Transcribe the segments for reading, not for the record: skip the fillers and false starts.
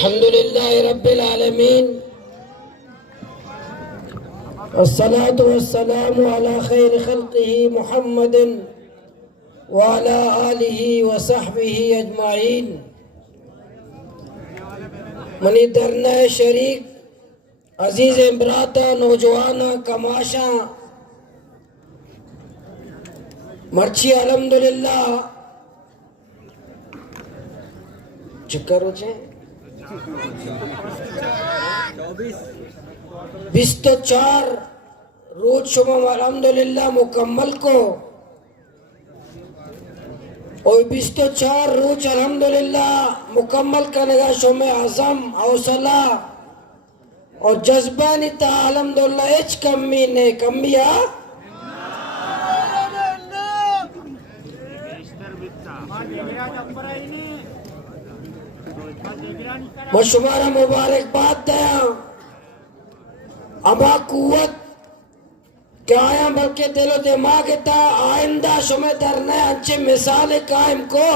अल्हम्दुलिल्लाह रब्बिल आलमीन वस्सलातु वस्सलामु अला खैर खल्क़िही मुहम्मदिन व अला आलिही व सहबिही अजमाइन। मनी दरना शरीक अजीज इमराता नौजवाना कमाशा मर्ची अल्हम्दुलिल्लाह चक्कर हो जाए 24 रोज शुभ अल्हम्दुलिल्लाह मुकम्मल को और 24 रोज अल्हम्दुलिल्लाह मुकम्मल करेगा शुम आजम हौसला और जज्बा निता अल्हम्दुलिल्लाह एच कमी ने कमिया मशुमारा मुबारकबाद दया अबा कुवत क्या आया बल्कि दिलो दिमाग था आइंदा शुमे दरने अच्छे मिसाल कायम को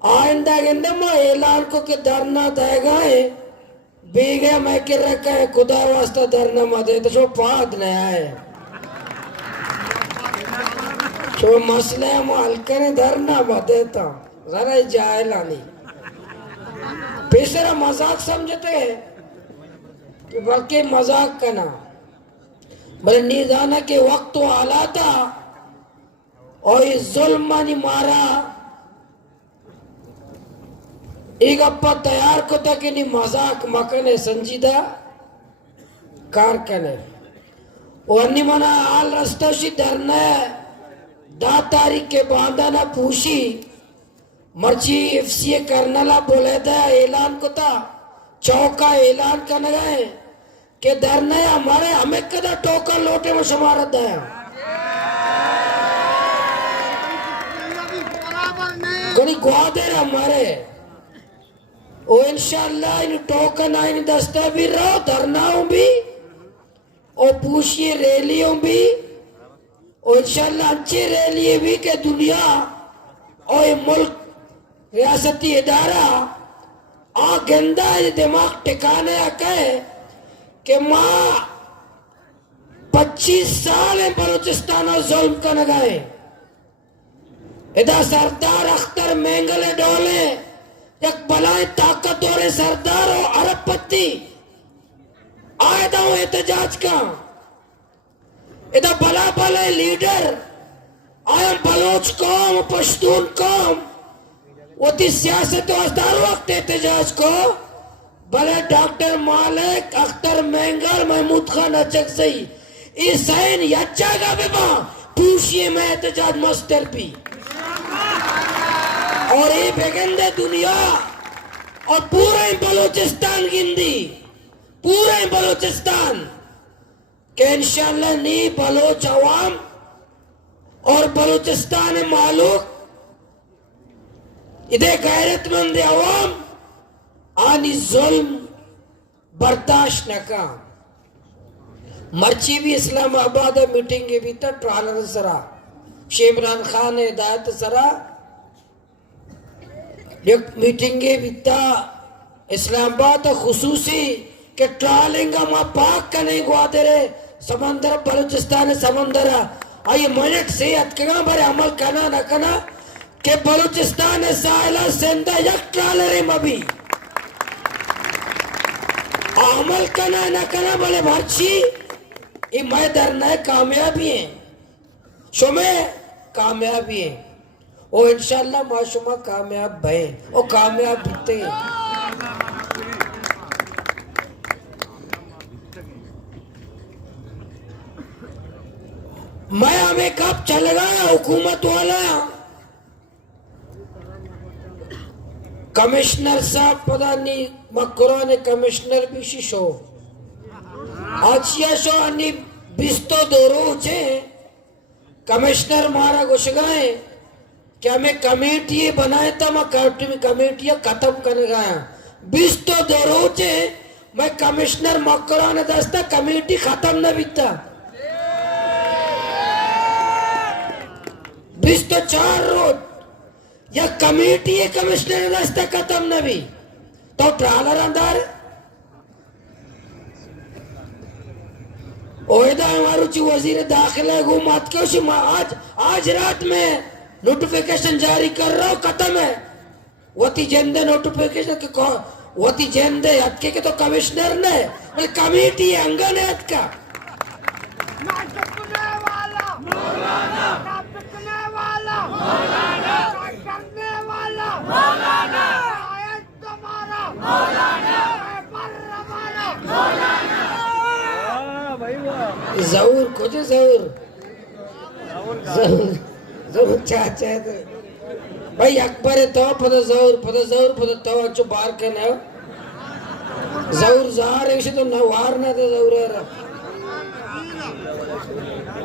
आइंदा गिंदे मैं ऐलान को कि दरना देगा है बीगे मैं कि रखा है खुदा वास्ता दरना मत दे तो शो पाद नहीं आए शो मसले हम हल्के ने दरना मत देता जरा ही जाए लानी बेशरा मजाक समझते हैं कि बल्कि मजाक करना बल्कि निदाना के वक्त तो आला था और इस जुल्म ने मारा एक अप्पा तैयार को था कि नहीं मजाक मकने संजीदा कार कने और नहीं मना आल रस्तोशी डरना दा तारीख के बांधा पूछी मर्ची एफसीए करनला बोले था ऐलान को था चौका ऐलान करने गए कि डरना है हमारे हमें कदा टोका लोटे में समारा दया गनी ग्वादर हमारे ओ इंशाअल्लाह इन टोकन आइन दस्तावेज रहो धरनाओं भी और पूछिए रैलियों भी और इंशाअल्लाह अच्छी रैली भी के दुनिया और मुल्क रियासती इदारा आ गंदा दिमाग टिकाने कहे कि माँ 25 साल बलूचिस्तान और जुल्म कर गए इधर सरदार अख्तर मेंगले डोले एक बलाए ताकतवर सरदार और अरबपति आए था एहतजाज का इधर बला बले लीडर आया बलोच कौम पश्तून कौम वो थी सियासत हर वक्त एहतजाज को भले डॉक्टर मालिक अख्तर मेंगल महमूद खान अचक सही इस सैन यच्चा का बेबा पूछिए मैं एहतजाज मस्तर भी और ये बेगंदे दुनिया और पूरे बलूचिस्तान गिंदी पूरे बलूचिस्तान के इंशाअल्लाह नी बलोच अवाम और बलूचिस्तान मालूक इधे गैरतमंद अवाम आनी जुल्म बर्दाश्त न का मर्ची भी इस्लामाबाद मीटिंग के भी था ट्रालर सरा शेख इमरान खान ने हिदायत सरा मीटिंग के भी था इस्लामाबाद खुसूसी के ट्रालिंग मां पाक का नहीं गुआते रे समंदर बलूचिस्तान समंदर आइए मिनट से अटकना बारे अमल करना न करना के बलूचिस्तान साहिला सेंधा यक ट्रालर मबी अमल करना न करना बोले भर्ची ये मैं डरना कामयाबी है शुमे कामयाबी है ओ इंशाअल्लाह माशुमा कामयाब भय ओ कामयाब दिखते मैं हमें कब चल गया हुकूमत वाला कमिश्नर साहब पता नहीं मकरो ने कमिश्नर भी शिशो आचिया शो अन्नी बिस्तो दोरो चे कमिश्नर मारा घुस गए क्या मैं कमेटी बनाए था मैं कमेटी खत्म कर गया बिस्तो दोरो चे मैं कमिश्नर मकरो ने दस्ता कमेटी खत्म न बीता 24 रोज या कमेटी कमिश्नर रास्ता खत्म न भी तो ट्रालर अंदर ओएदा हमारू ची वजीर दाखिला घूमत के आज रात में नोटिफिकेशन जारी कर रहा हूं, खत्म है वती जेंदे नोटिफिकेशन के वती जेंदे हत्के के तो कमिश्नर ने बोले कमेटी है अंगन है हत्का ना चुकने वाला मौलाना, ना बिकने वाला मौलाना, ना करने वाला मौलाना, आयत तुम्हारा मौलाना, पर रवाना मौलाना। जरूर कुछ जरूर जरूर जरूर चाचा तो भाई अकबर तो पद तो अच्छो बार के ना जरूर जार ऐसे तो नवार ना तो जरूर है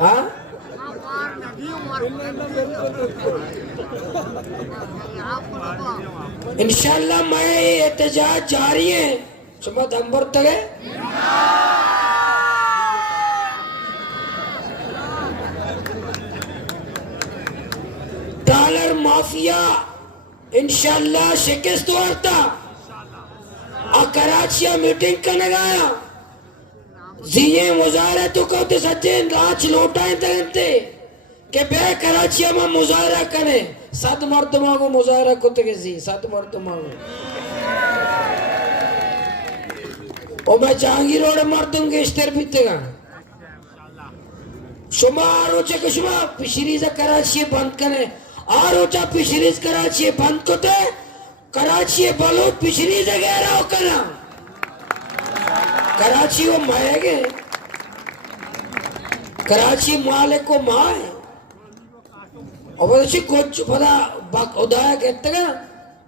हाँ इंशाल्लाह मैं ये एहतजाज जारी है सुबह दंबर तक है डॉलर माफिया इंशाल्लाह शिकस्त वार्ता आ कराची मीटिंग करने गया जिये मुजाहरा तो कहते सज्जन राज लौटाए तगनते के बे कराची में मुजाहरा करे सात मर्दमा को मुजाहरा कुत्ते के जी सात मर्दमा को और मैं जहांगीर रोड मर्दम के इस्तेर बीतेगा शुमार ओचे के शुमा फिशरीज कराची बंद करे और ओचा फिशरीज कराची बंद कोते कराची बलूत फिशरीज गहरा करना कराची वो माएगे कराची माले को माए और वो ऐसी कुछ बड़ा उदाया कहते हैं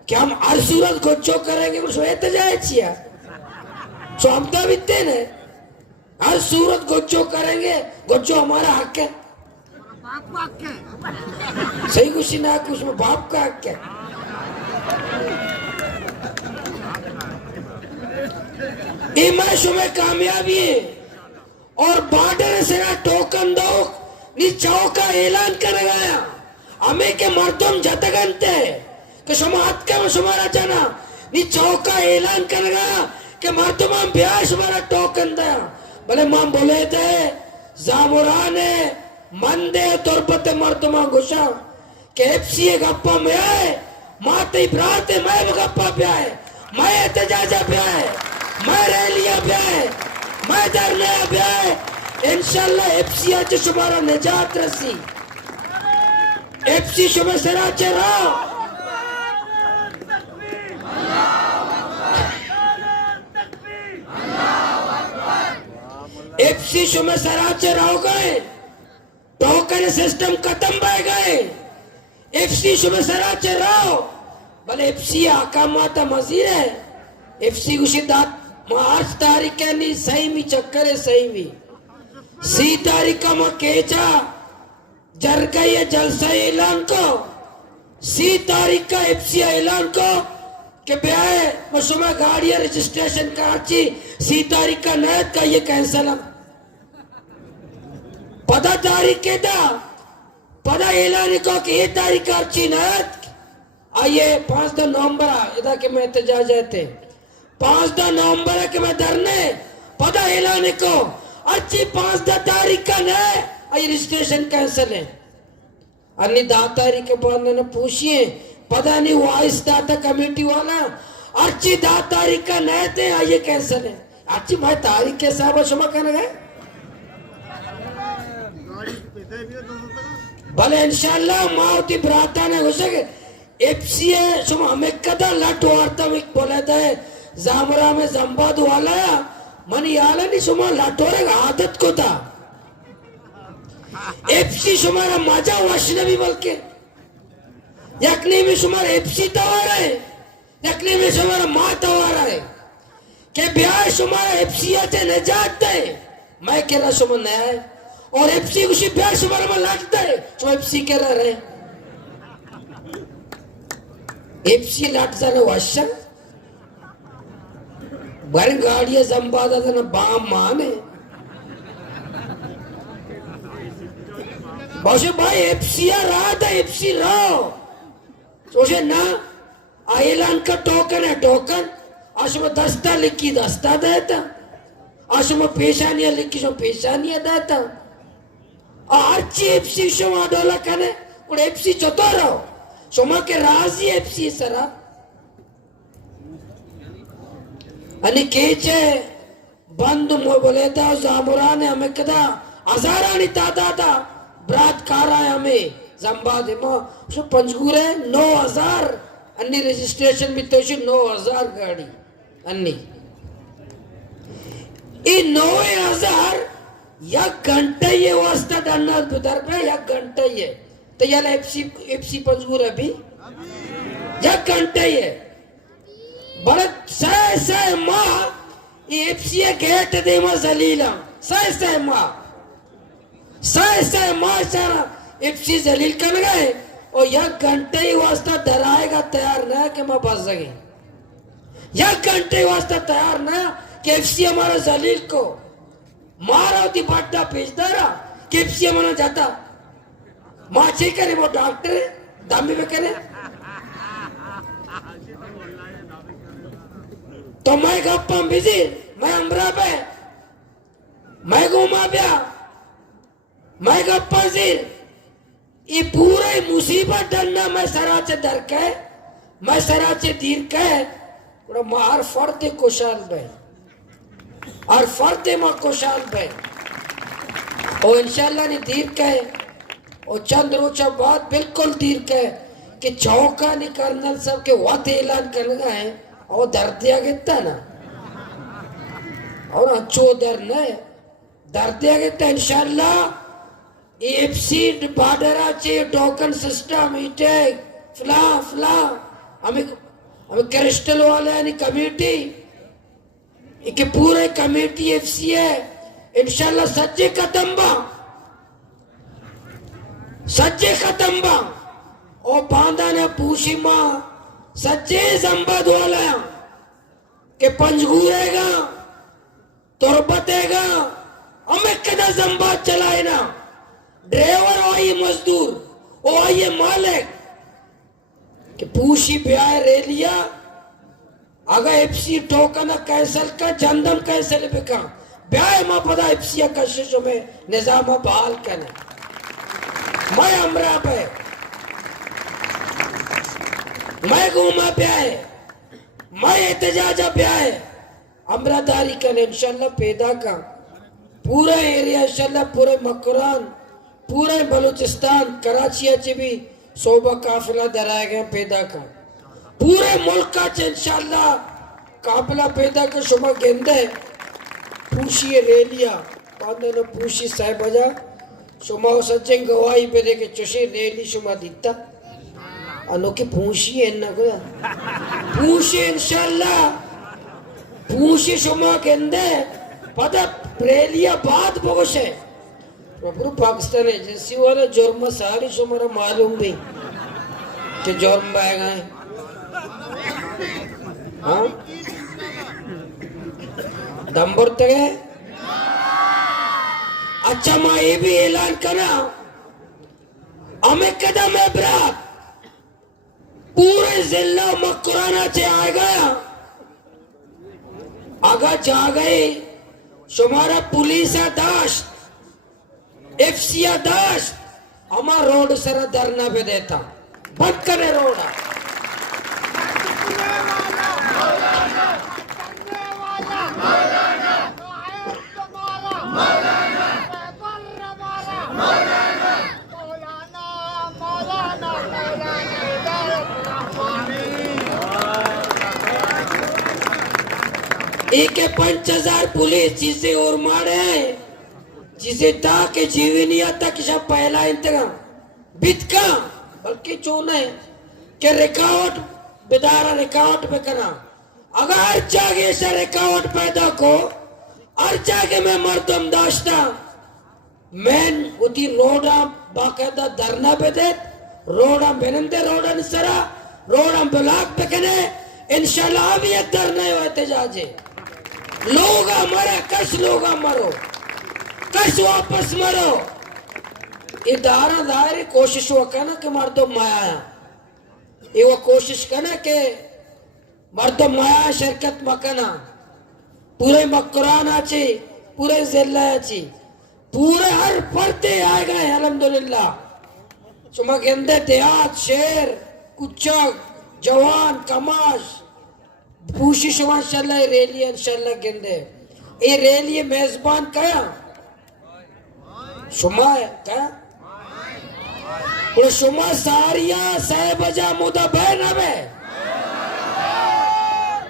कि हम हर सूरत को चो करेंगे वो सोते जाए चिया सो हम तो बीते ने हर सूरत गोचो करेंगे गोचो हमारा हक है सही कुछ ना कुछ में बाप का हक है इमाशों में कामयाबी है और बॉर्डर से ना टोकन दो नीचाओं का ऐलान कर गया हमें के मर्दम जतगनते कि समात के सुमारा जाना नीचाओं का ऐलान कर गया कि मर्दम ब्याह सुमारा टोकन दया भले मां बोले थे जामुराने मंदे तोरपते मर्दमा घुसा के एफसी गप्पा में आए माते ब्राते मैं गप्पा पे आए मैं एहतजाजा पे आए मैं रैलियां पे आए मैं धरने पे आए इंशाल्लाह एफसी आज शुमारा निजात रसी एफसी शुमे सरा चरा एफसी शुमे सरा चरा हो गए टोकन सिस्टम खत्म हो गए एफसी शुमे सरा चरा भले एफसी आकामाता मजीर है एफसी कुछ दात मार्च तारीख के नहीं सही में चक्कर है सही में सी तारीख का मैं केचा जर गई है जलसा ऐलान को सी तारीख का एफसी ऐलान को कि ब्याह मशुमा गाड़ी रजिस्ट्रेशन कराची सी तारीख का नयत का ये कैंसल पता तारीख के था पता ऐलान को कि ये तारीख का अर्ची नयत आइए 5 नवंबर इधर के मैं एहतजाज थे 5 नवंबर के मैं धरने पता ऐलान को अच्छी 5 तारीख का न आई रजिस्ट्रेशन कैंसिल है अन्य 10 तारीख के बाद मैंने पूछिए पता नहीं वाइस दाता कमेटी वाला अच्छी 10 तारीख का नए थे आइए कैंसिल है अच्छी भाई तारीख के हिसाब से करने गए भले इंशाल्लाह मावती ब्राता ने घुसे एफसी है सुम हमें कदा लट वार्ता में बोला था जामरा में जंबाद वाला मन याला नहीं सुमा लटोरे आदत को था एफसी सुमारा मजा वशने भी बल्कि यकने में सुमारा एफसी तवारा है यकने में सुमारा माँ तवारा है के ब्याह सुमारा एफसी आते नजात है मैं कह रहा सुमन नया है और एफसी उसी ब्याह सुमारा में लटता है तो एफसी कह रहा है एफसी लट जाने वशा बर गाड़िया जंबादा था ना बाम माने बॉसे भाई एफसी रहा था एफसी रहो सोचे ना ऐलान का टोकन है टोकन आशुम दस्ता लिखी दस्ता देता आशुम पेशानिया लिखी शो पेशानिया देता आर्ची एफसी शो डोला कने उड़ एफसी चतोरो शोमा के राजी एफसी सरा अनि केचे बंद मो बोले था जामुराने हमें कदा हजारानी तादादा ब्रात कारा हमें जंबादे मो शो पंचगुरे 9000 अन्नी रजिस्ट्रेशन भी तो 9000 गाड़ी अन्नी ये 9000 या घंटे ये वास्ता डरना बुदर पे या घंटे ये तो यार एफसी पंचगुरे भी या घंटे ये बड़े सह माँ ये एफसी गेट दे माँ जलीला सह माँ सारा एफसी जलील कर गए और यह घंटे ही वास्ता डराएगा तैयार ना कि मैं बच सके यह घंटे वास्ता तैयार ना कि एफसी हमारा जलील को मारा होती बाटा भेज दे रहा कि एफसी हमारा जाता माचे करे वो डॉक्टर है दामी में करे तो मैं गप्पा बिजी मैं अमरा पे मैं घूमा पिया मैं गप्पा जीर ये पूरे मुसीबत डरना मैं सराचे डर के मैं सराचे दीर के और मार फर्दे कुशाल बे और फर्दे मां कुशाल बे और इंशाल्लाह ने दीर के और चंद रोचा बात बिल्कुल दीर के कि चौका नहीं कर्नल सब के वाते ऐलान करना है और दर्द दिया गया ना और अच्छो दर न दर्द दिया गया इंशाल्लाह एफसी बाडराचे टोकन सिस्टम इटे फ्ला हमें क्रिस्टल वाले यानी कमेटी एक पूरे कमेटी एफसी है इंशाल्लाह सच्चे खत्म बा और बांधा ने पूछी माँ सच्चे जंबद वाला के पंजगूरेगा तुरबतेगा हमें कदा जंबाद चलाए ना ड्राइवर आइए मजदूर ओ आइए मालिक कि पूछी ब्याह रेलिया अगर एफसी टोकन कैसल का जंदम कैसल बिका ब्याह मा पदा एफसी कशिश में निजाम बहाल करने मैं अमरा पे मैं घूमा ब्याह मैं एहतजाजा ब्याह अमरादारी करने इंशाल्लाह पैदा का पूरा एरिया इंशाल्लाह पूरे मकरान पूरे बलूचिस्तान कराची चे भी सोबा काफिला दराए गए पैदा का पूरे मुल्क का इंशाल्लाह काफिला पैदा का शुमा गेंदे पूछिए रेलिया पांडे ने पूछी साहब बजा शुमा सच्चे गवाही पे दे के चुशी रेली शुमा दिता अनोखे पूछिए ना को पूछिए इंशाल्लाह पूछिए शुमा गेंदे पता रेलिया बात बोशे प्रभु पाकिस्तान एजेंसी वाले जोरमा सारी सो मेरा मालूम नहीं कि जोरम बैग है हाँ दंबर तक है अच्छा मैं ये भी ऐलान करा हमें कदम है बरात पूरे जिला मकराना से आ गया अगर जा गए हमारा पुलिस दाश्त एफसीया दाश हमारा रोड सरा धरना पे देता बंद करे रोड एक 5000 पुलिस जिसे और मारे जिसे ता के जीवनिया तक सब पहला इंतजाम बितका बल्कि चोने के रिकॉर्ड बेदारा रिकॉर्ड पे करा अगर हर जागे से रिकॉर्ड पैदा को हर जागे में मर्दम दाश्ता मैन उती रोडा बाकायदा धरना पे दे रोडा बेनंदे रोडा निसरा रोडा ब्लॉक पे कने इंशाल्लाह भी धरना होते जाजे लोग मरे कश लोग मरो कश वापस मरो इदारा दायरे कोशिश वो करना कि मर्दो माया ये वो कोशिश करना कि मर्द माया शरकत मकाना पूरे मकरानाची पूरे जिल्ह्याची पूरे हर पर्दे आए गए अल्हम्दुलिल्लाह चुमा गेंदे देहात शेर कुचक जवान कमाश पूशी शुमा इंशाल्लाह रैली इंशाल्लाह गेंदे ये रैली मेजबान कया शुमा क्या पुढे शुमा सारिया साहेबाजा मुदा बहन हवे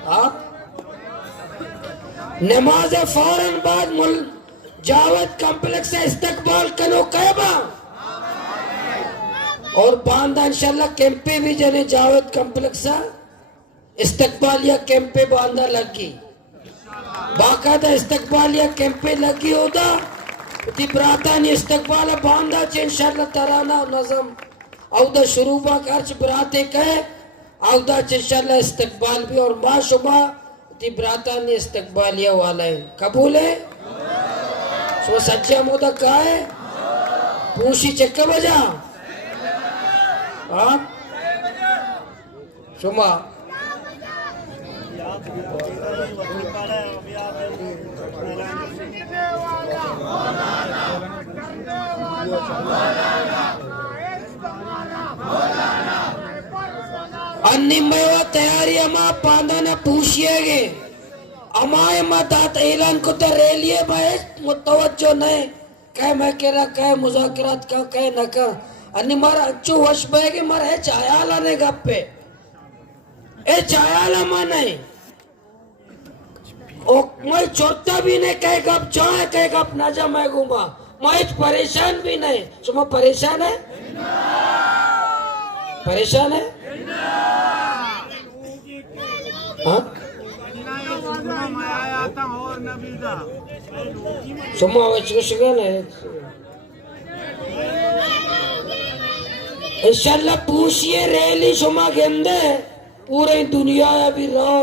हाँ नमाज फौरन बाद जावेद कॉम्प्लेक्स से इस्तकबाल कनो कहबा और बांदा इंशाल्लाह कैंपे भी जने जावेद कॉम्प्लेक्स इस्तकबालिया कैंपे बांदा लगी बाकायदा इस्तकबालिया कैंपे लगी होता ती बरातानी इस्तकबाल बांदा चे इंशाल्लाह तराना नज़म औदा शुरूबा खर्च बराते कहे औदा चे इंशाल्लाह इस्तकबाल भी और माशुबा ती बरातानी इस्तकबालिया वाला है कबूल है सो सच्चा मुदा का है पूछी चक्का बजा हाँ शुमा अन्निमेवा तैयारी अमा पांदाना पूछिएगे अमाए मतात ऐलान को तो रेलिए भाई मुतवज्जो नहीं कह मैं केरा कह मुज़ाकरात का कह न का अन्नी मार अच्छो वश बैगे मार है चायाला ने गप्पे ए चायाला माने ओ मैं छोटा भी नहीं कह गप जाए कह गप ना जा मैं घूमा मैं परेशान भी नहीं तुम परेशान है परेशान है हाँ सुमा वचन है इंशाल्लाह पूछिए रैली सुमा गेंदे पूरे दुनिया अभी रहो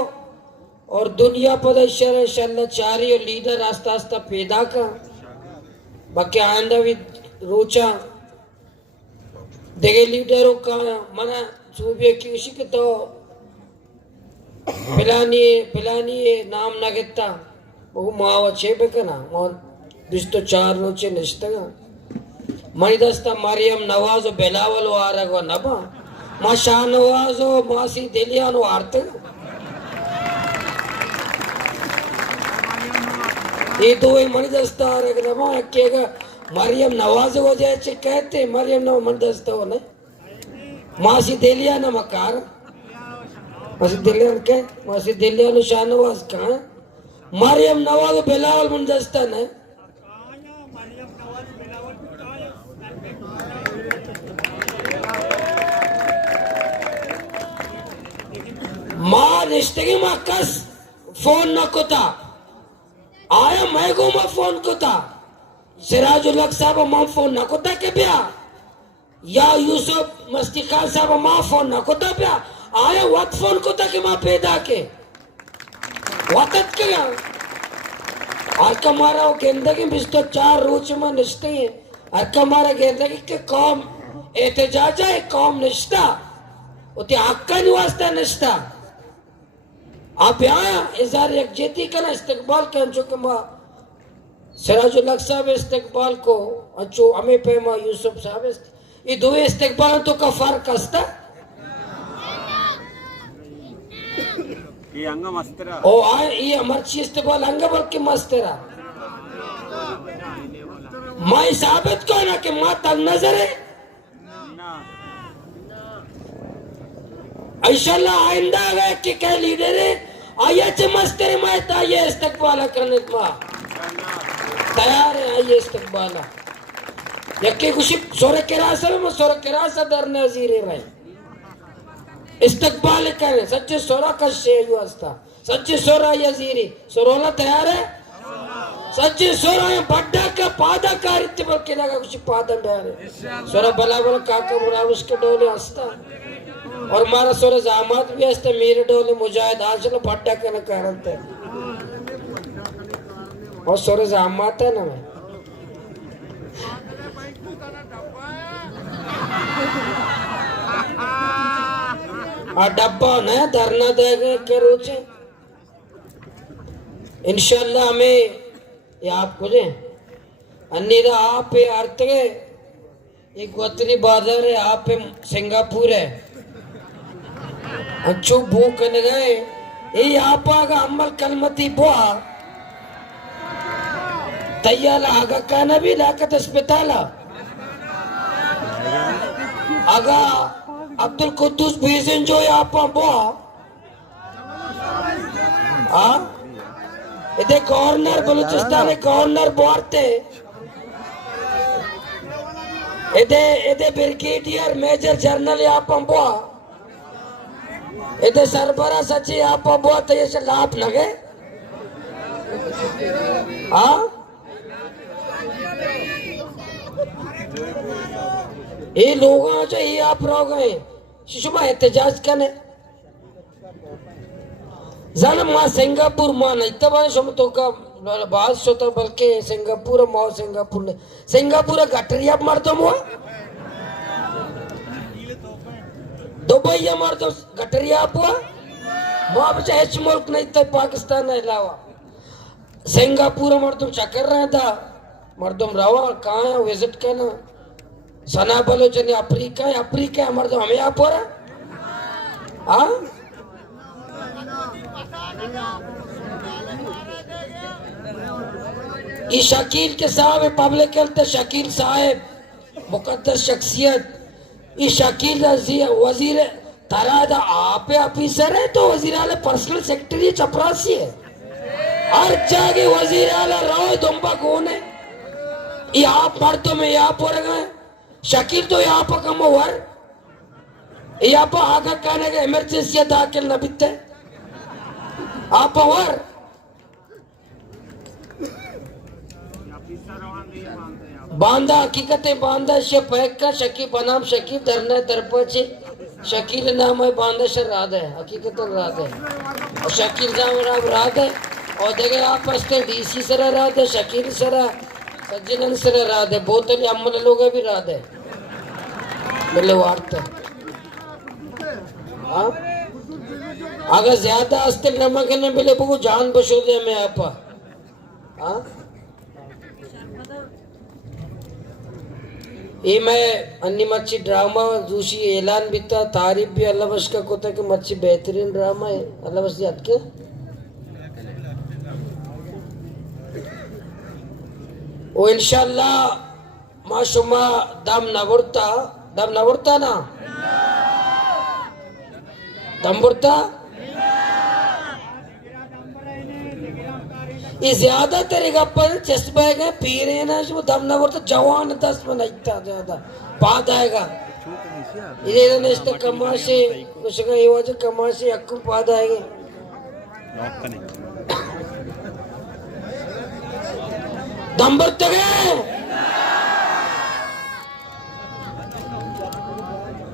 और दुनिया पर इंशाल्लाह चारी और लीडर आस्ता आस्ता पैदा का बाकी आंदा भी रोचा देखे लीडरों का मना सूबे की उसी के तो पिलानी नाम नगेता वो मावा छेबे का ना और बिस्तो चार रोचे निश्तगा मणिदस्ता मरियम नवाजो बेलावल वारगो नबा मा शाहनवाजो मासी दिलियानो आरते ये दो मणिदस्ता आरग नबा केगा मरियम नवाज हो जाए चे कहते मरियम नव मणिदस्ता हो ने मासी दिलियाना मकार मासी दिलियान के मासी दिलियानो शाहनवाज का मरियम नवाज बेलावल मणिदस्ता ने मां रिश्ते मां कस फोन न कोता आया मैं को मां फोन कोता सिराजुल हक साहब मां फोन न कोता के बिया या यूसुफ मस्ती खान साहब मां फोन न कोता बिया आया वत फोन कोता के मां पैदा के वतत के आका मारा गेंदगी बिस्तो चार रोच में निश्ते है आका मारा गेंदगी के कौम एहतजाज है कौम निश्ता उते हक्का निवासता निश्ता आप आया इज़हार यकजहती का ना इस्तकबाल कर जो कि माँ सिराजुल हक साहब इस्तकबाल को अच्छो हमें पे माँ यूसुफ साहब ये दो इस्तकबाल तो का फर्क हस्ता ये अंग मस्तरा ओ आए ये हमारी इस्तकबाल अंग बल्कि मस्तरा माँ साबित को ना कि माँ तंग नजर है इंशाल्लाह आइंदा वे कि क्या लीडर है आइए चमस्ते मैं ताये इस्तकबाल करने का तैयार है आइए इस्तकबाल यके कुछ सोरे केरासल में सोरे केरासा दर नज़ीर है भाई इस्तकबाल करें सच्चे सोरा का शेर वास्ता सच्चे सोरा यजीरी सोरोला तैयार है सच्चे सोरा ये बड्डा का पादा कारित्य पर किना का कुछ पादा तैयार है सोरा बला बला काका बुरा उसके डोले हंसता और हमारा सोरे जामात भी हंसते मेरे डोले मुजाहिद आंचल बड्डा का न कारण थे और सोरे जामात है ना मैं आ डब्बा न धरना देगा क्या रोचे इंशाल्लाह हमें ये आपको जे अन्यदा आप पे अर्थ है एक वतनी बाजार है आप पे सिंगापुर है अच्छो भूख न गए ये आप आगा अमल कलमती बुआ तैयार आगा काना भी लाकत अस्पताल आगा अब्दुल कुद्दूस बीजन जो यहाँ पर बुआ हाँ इधर गवर्नर बलूचिस्तान गवर्नर बोलते इधर ब्रिगेडियर मेजर जनरल यहाँ पर बुआ इधर सरबरा सची यहाँ पर बुआ तो ये से लाभ लगे हाँ ये लोग जो ये आप रह गए शिशुमा एहतजाज करने जाना माँ सिंगापुर माँ नहीं तब आने शुम तो का बात सोता बल्कि सिंगापुर माँ सिंगापुर ने सिंगापुर गटरिया मार दो मुआ दुबई या मार दो गटरिया पुआ माँ बच्चा एच मुल्क नहीं तब पाकिस्तान है लावा सिंगापुर मार तुम चक्कर रहा था मार तुम रवा कहाँ है विजिट करना सना बलोचन अफ्रीका मर्द हमें यहाँ पर हाँ ये शकील के साहब पब्लिक हेल्थ शकील साहब मुकद्दस शख्सियत ये शकील वजीर तरादा आप ऑफिसर है तो वजीर आला पर्सनल सेक्रेटरी चपरासी है हर जगह वजीर आला रहो दुम्बा कौन है ये आप मर्दों में यहाँ पर गए शकील तो यहाँ पर कम हुआ यहाँ पर आगा कहने का इमरजेंसी दाखिल न बिकते आप हुआ बांधा हकीकतें बांधा शे पैक का शकील बनाम शकील धरना दरपचे शकील नाम है बांधा शर राध है हकीकत राध है और शकील नाम राध है और देखे आप हंसते डीसी सरा राध है शकील सरा सज्जनन सरा राध है बोतल अम्मल लोग भी राध है मिले वार्ता हाँ अगर ज्यादा हंसते नमक न मिले वो जान बशो दे मैं आप हाँ ये मैं अन्य मच्छी ड्रामा दूसरी ऐलान भी था तारीफ भी अल्लाह बश का कोता कि मच्छी बेहतरीन ड्रामा है अल्लाह बश याद के वो इंशाल्लाह माशुमा दम नवरता ना दम्बुरता ये ज्यादा तरीका पर चेस्ट बैग है पी रहे ना जो दम नवरता जवान 10 में नहीं था ज्यादा बाद आएगा इधर ने इस कमाशे कुछ का ये वजह कमाशे अक्कू बाद आएंगे दम्बुरता गए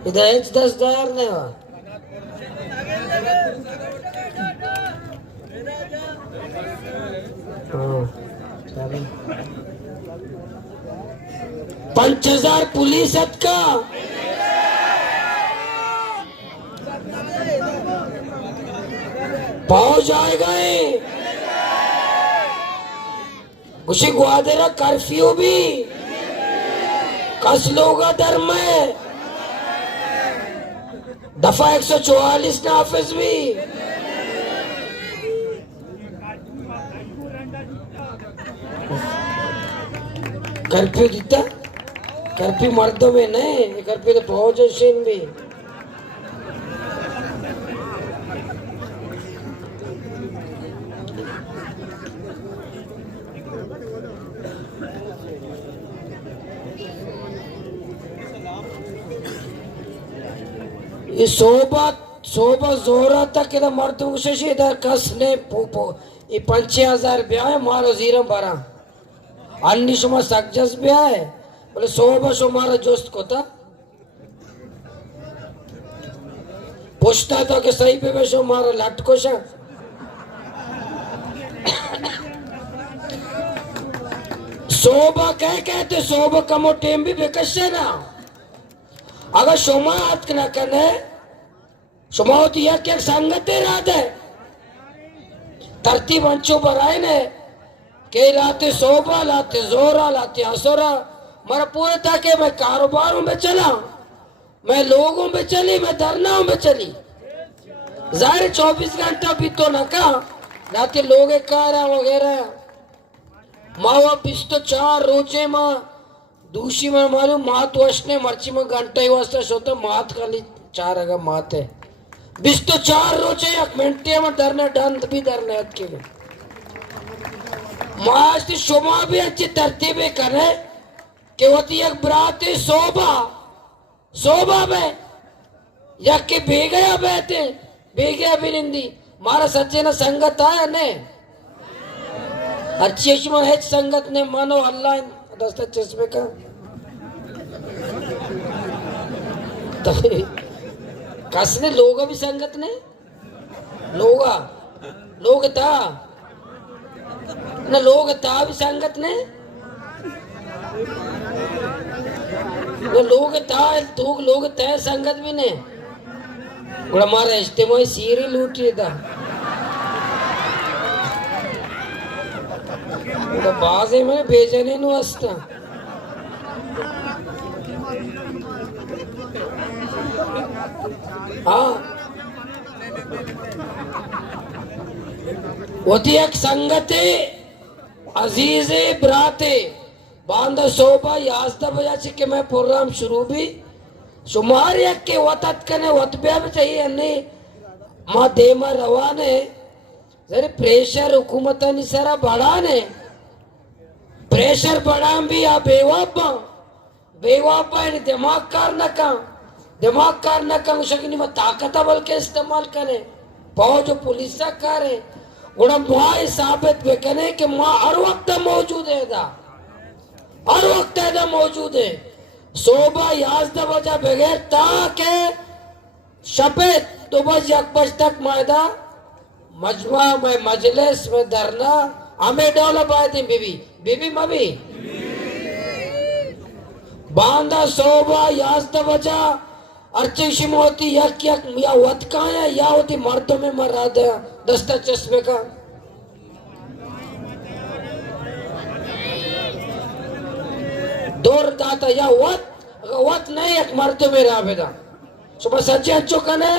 इधर 10,000 नहीं हुआ पंच 5000 पुलिस का पहुंच जाएगा उसे ग्वादरा कर्फ्यू भी कस लोगा धर्म है दफा 144 नाफिज भी कर्फ्यू दिता कर्फ्यू मर्दों में नहीं कर्फ्यू तो बहुत शेन भी ये सोबा जोरा तक इधर मर्दों से इधर कसने ये 5,000 ब्याह मारो जीरम बारा अन्नी शुमा सक्जस ब्याह है बोले सोबा शो मारा जोस्त को था पूछता था कि सही पे शो मारा लटको शा सोबा कहते सोबा कमो टेम भी बेकश है ना अगर शोमा हाथ ना करने सुमोत एक एक संगते राधे तरतीब अंचो बराए ने के लाते सोबा लाते जोरा लाते असोरा मरा पूरे था कि मैं कारोबारों में चला, मैं लोगों में चली, मैं धरनाओं में चली। जाहिर 24 घंटा भी तो न का लाते लोग कारा वगैरह मावा बिस्तो 4 रोचे मां दूषी में मालूम मात वशने मर्ची में घंटा ही वास्ता सोता मात खाली 4 अगर मात है बिस्तो 4 रोचे एक मिनटे में डरने डंत भी डरने हद के मास्ती शोमा भी अच्छी तरतीबे करे कि होती एक बराती सोबा में या के बेगया बैठे बेगया भी निंदी मारा सच्चे ना संगत आया ने अच्छी में है संगत ने मानो अल्लाह दस्ता चश्मे का तो कसने लोगा भी संगत ने लोग था न लोग था भी संगत ने न लोग था तो लोग तय संगत भी ने और हमारा इज्तिमाई सीरी लूट रही था तो बाजे में भेजने नु हस्ता हाँ होती एक संगते अजीजे ब्राते बांधा सोबा यास्ता बजा के मैं प्रोग्राम शुरू भी शुमार एक के वतत कने वतब्या भी चाहिए नहीं माँ देमा रवाने जरे प्रेशर हुकूमत निसरा बढ़ाने प्रेशर बढ़ा भी आ बेवापा दिमाग कार न का शक्ति में ताकत बल के इस्तेमाल करे फौज पुलिस करे उड़ा माँ साबित भी करे कि माँ हर वक्त मौजूद है सोबा याज़दा बजा बगैर ताके शपथ तो बज एक बज तक मैदा मजमा में मजलिस में धरना हमें डोला पाए थे बीबी मबी बांधा सोबा याज़दा बजा अर्चिश में होती यक या वतका या होती मर्दों में मरा दे दस्ता चश्मे का दौर दाता या वत नहीं एक मर्दों में रहा बेटा सुबह सच्चे अच्छो कने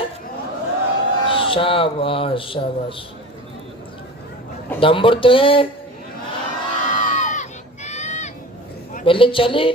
शाबाश दंबर तो है पहले चली